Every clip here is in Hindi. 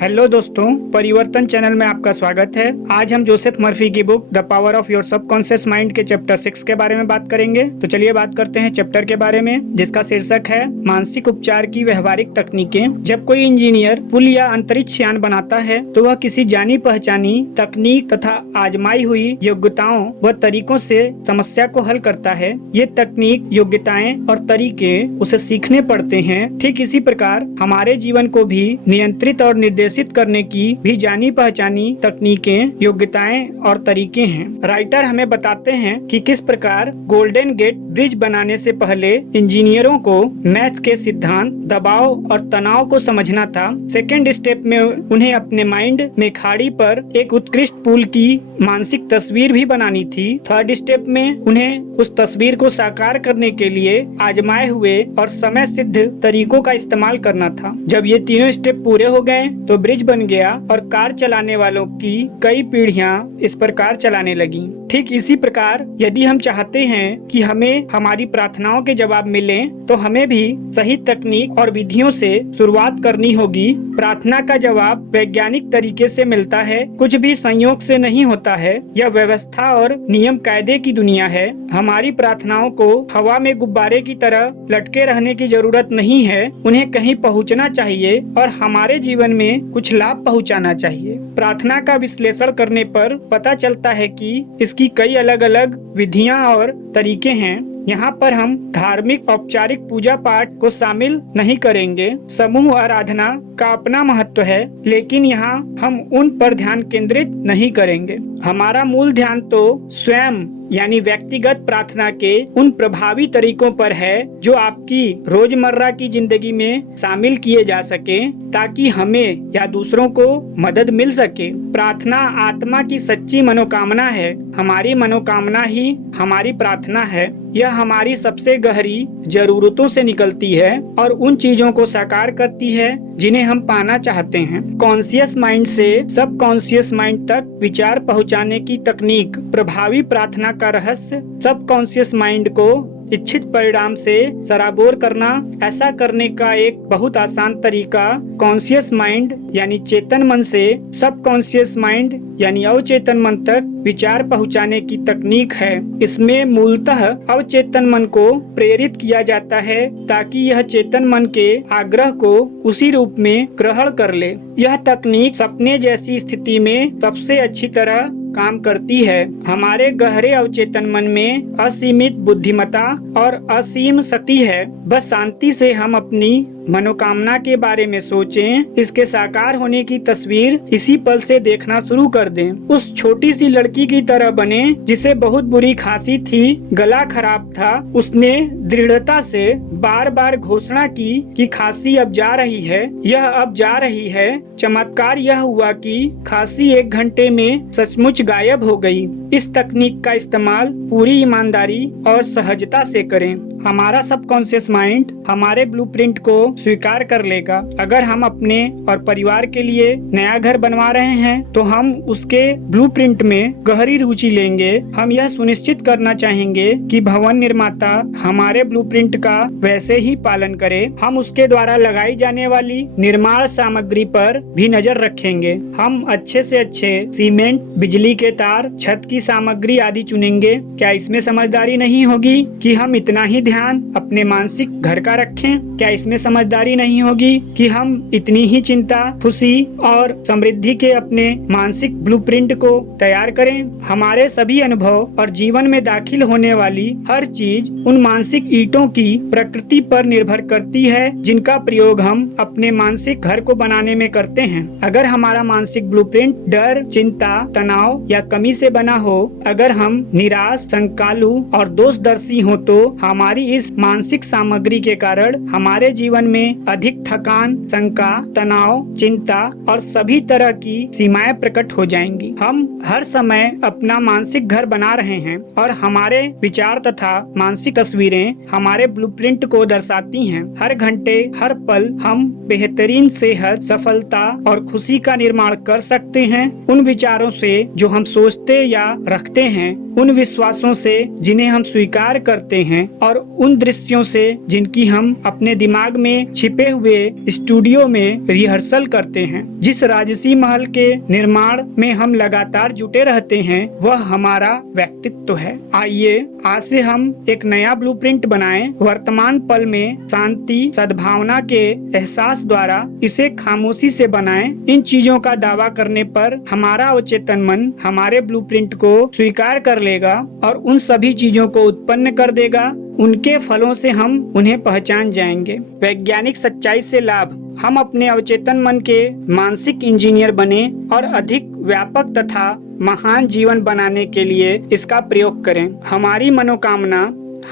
हेलो दोस्तों, परिवर्तन चैनल में आपका स्वागत है। आज हम जोसेफ मर्फी की book the power of your subconscious mind के चैप्टर 6 के बारे में बात करेंगे। तो चलिए बात करते हैं चैप्टर के बारे में, जिसका शीर्षक है मानसिक उपचार की व्यवहारिक तकनीकें। जब कोई इंजीनियर पुल या अंतरिक्ष यान बनाता है तो वह किसी जानी पहचानी तकनीक तथा आजमाई हुई योग्यताओं व तरीकों से समस्या को हल करता है। ये तकनीक, योग्यताएं और तरीके उसे सीखने पड़ते हैं। ठीक इसी प्रकार हमारे जीवन को भी नियंत्रित और निर्देशित करने की भी जानी पहचानी तकनीकें, योग्यताएं और तरीके हैं। राइटर हमें बताते हैं कि किस प्रकार गोल्डन गेट ब्रिज बनाने से पहले इंजीनियरों को मैथ्स के सिद्धांत, दबाव और तनाव को समझना था। सेकेंड स्टेप में उन्हें अपने माइंड में खाड़ी पर एक उत्कृष्ट पुल की मानसिक तस्वीर भी बनानी थी। थर्ड स्टेप में उन्हें उस तस्वीर को साकार करने के लिए आजमाए हुए और समय सिद्ध तरीकों का इस्तेमाल करना था। जब ये तीनों स्टेप पूरे हो गए तो ब्रिज बन गया और कार चलाने वालों की कई पीढ़ियां इस प्रकार चलाने लगी। ठीक इसी प्रकार यदि हम चाहते हैं कि हमें हमारी प्रार्थनाओं के जवाब मिलें, तो हमें भी सही तकनीक और विधियों से शुरुआत करनी होगी। प्रार्थना का जवाब वैज्ञानिक तरीके से मिलता है, कुछ भी संयोग से नहीं होता है। यह व्यवस्था और नियम कायदे की दुनिया है। हमारी प्रार्थनाओं को हवा में गुब्बारे की तरह लटके रहने की जरूरत नहीं है। उन्हें कहीं पहुंचना चाहिए और हमारे जीवन में कुछ लाभ पहुंचाना चाहिए। प्रार्थना का विश्लेषण करने पर पता चलता है कि इसकी कई अलग अलग विधियां और तरीके हैं। यहाँ पर हम धार्मिक औपचारिक पूजा पाठ को शामिल नहीं करेंगे। समूह आराधना का अपना महत्व है, लेकिन यहाँ हम उन पर ध्यान केंद्रित नहीं करेंगे। हमारा मूल ध्यान तो स्वयं यानी व्यक्तिगत प्रार्थना के उन प्रभावी तरीकों पर है जो आपकी रोजमर्रा की जिंदगी में शामिल किए जा सके, ताकि हमें या दूसरों को मदद मिल सके। प्रार्थना आत्मा की सच्ची मनोकामना है। हमारी मनोकामना ही हमारी प्रार्थना है। यह हमारी सबसे गहरी जरूरतों से निकलती है और उन चीजों को साकार करती है जिन्हें हम पाना चाहते हैं। कॉन्शियस माइंड से सब कॉन्शियस माइंड तक विचार पहुंचाने की तकनीक, प्रभावी प्रार्थना का रहस्य, सब कॉन्शियस माइंड को इच्छित परिणाम से सराबोर करना। ऐसा करने का एक बहुत आसान तरीका कॉन्शियस माइंड यानी चेतन मन से सब कॉन्शियस माइंड यानी अवचेतन मन तक विचार पहुंचाने की तकनीक है। इसमें मूलतः अवचेतन मन को प्रेरित किया जाता है ताकि यह चेतन मन के आग्रह को उसी रूप में ग्रहण कर ले। यह तकनीक सपने जैसी स्थिति में सबसे अच्छी तरह काम करती है। हमारे गहरे अवचेतन मन में असीमित बुद्धिमत्ता और असीम शक्ति है। बस शांति से हम अपनी मनोकामना के बारे में सोचें, इसके साकार होने की तस्वीर इसी पल से देखना शुरू कर दें। उस छोटी सी लड़की की तरह बने जिसे बहुत बुरी खांसी थी, गला खराब था। उसने दृढ़ता से बार बार घोषणा की कि खांसी अब जा रही है, यह अब जा रही है। चमत्कार यह हुआ कि खांसी 1 घंटे में सचमुच गायब हो गई। इस तकनीक का इस्तेमाल पूरी ईमानदारी और सहजता से करें। हमारा सबकॉन्शियस माइंड हमारे ब्लूप्रिंट को स्वीकार कर लेगा। अगर हम अपने और परिवार के लिए नया घर बनवा रहे हैं तो हम उसके ब्लूप्रिंट में गहरी रुचि लेंगे। हम यह सुनिश्चित करना चाहेंगे कि भवन निर्माता हमारे ब्लूप्रिंट का वैसे ही पालन करे। हम उसके द्वारा लगाई जाने वाली निर्माण सामग्री पर भी नजर रखेंगे। हम अच्छे से अच्छे सीमेंट, बिजली के तार, छत की सामग्री आदि चुनेंगे। क्या इसमें समझदारी नहीं होगी कि हम इतना ही ध्यान अपने मानसिक घर का रखें? क्या इसमें समझदारी नहीं होगी कि हम इतनी ही चिंता, खुशी और समृद्धि के अपने मानसिक ब्लूप्रिंट को तैयार करें? हमारे सभी अनुभव और जीवन में दाखिल होने वाली हर चीज उन मानसिक ईंटों की प्रकृति पर निर्भर करती है जिनका प्रयोग हम अपने मानसिक घर को बनाने में करते हैं। अगर हमारा मानसिक ब्लूप्रिंट डर, चिंता, तनाव या कमी से बना हो, अगर हम निराश, संकालु और दोषदर्शी हो, तो हमारी इस मानसिक सामग्री के कारण हमारे जीवन में अधिक थकान, शंका, तनाव, चिंता और सभी तरह की सीमाएं प्रकट हो जाएंगी। हम हर समय अपना मानसिक घर बना रहे हैं और हमारे विचार तथा मानसिक तस्वीरें हमारे ब्लूप्रिंट को दर्शाती हैं। हर घंटे, हर पल हम बेहतरीन सेहत, सफलता और खुशी का निर्माण कर सकते हैं उन विचारों से जो हम सोचते या रखते हैं, उन विश्वासों से जिन्हें हम स्वीकार करते हैं और उन दृश्यों से जिनकी हम अपने दिमाग में छिपे हुए स्टूडियो में रिहर्सल करते हैं। जिस राजसी महल के निर्माण में हम लगातार जुटे रहते हैं वह हमारा व्यक्तित्व है। आइए आज से हम एक नया ब्लूप्रिंट बनाएं। वर्तमान पल में शांति सद्भावना के एहसास द्वारा इसे खामोशी से बनाएं। इन चीजों का दावा करने पर हमारा अवचेतन मन हमारे ब्लूप्रिंट को स्वीकार कर लेगा और उन सभी चीजों को उत्पन्न कर देगा। उनके फलों से हम उन्हें पहचान जाएंगे। वैज्ञानिक सच्चाई से लाभ। हम अपने अवचेतन मन के मानसिक इंजीनियर बने और अधिक व्यापक तथा महान जीवन बनाने के लिए इसका प्रयोग करें। हमारी मनोकामना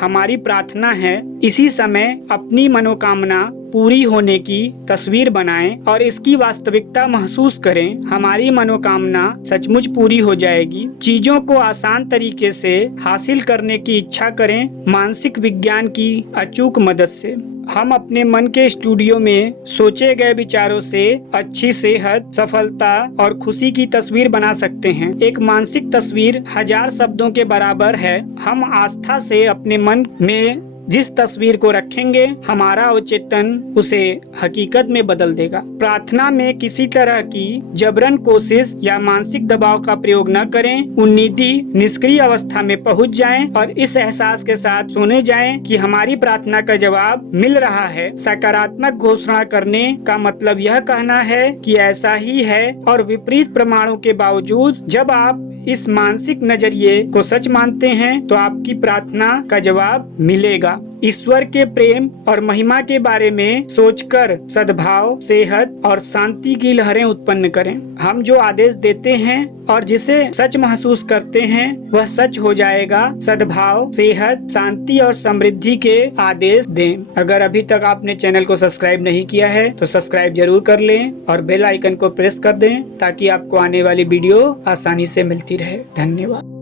हमारी प्रार्थना है। इसी समय अपनी मनोकामना पूरी होने की तस्वीर बनाएं और इसकी वास्तविकता महसूस करें। हमारी मनोकामना सचमुच पूरी हो जाएगी। चीजों को आसान तरीके से हासिल करने की इच्छा करें, मानसिक विज्ञान की अचूक मदद से। हम अपने मन के स्टूडियो में सोचे गए विचारों से अच्छी सेहत, सफलता और खुशी की तस्वीर बना सकते हैं। एक मानसिक तस्वीर 1000 शब्दों के बराबर है। हम आस्था से अपने मन में जिस तस्वीर को रखेंगे हमारा अवचेतन उसे हकीकत में बदल देगा। प्रार्थना में किसी तरह की जबरन कोशिश या मानसिक दबाव का प्रयोग न करें। उन्नीति निष्क्रिय अवस्था में पहुंच जाएं और इस एहसास के साथ सोने जाएं कि हमारी प्रार्थना का जवाब मिल रहा है। सकारात्मक घोषणा करने का मतलब यह कहना है कि ऐसा ही है और विपरीत प्रमाणों के बावजूद जब आप इस मानसिक नजरिए को सच मानते हैं तो आपकी प्रार्थना का जवाब मिलेगा। ईश्वर के प्रेम और महिमा के बारे में सोचकर सद्भाव, सेहत और शांति की लहरें उत्पन्न करें। हम जो आदेश देते हैं और जिसे सच महसूस करते हैं वह सच हो जाएगा। सद्भाव, सेहत, शांति और समृद्धि के आदेश दें। अगर अभी तक आपने चैनल को सब्सक्राइब नहीं किया है तो सब्सक्राइब जरूर कर लें और बेल आइकन को प्रेस कर दें ताकि आपको आने वाली वीडियो आसानी से मिलती रहे। धन्यवाद।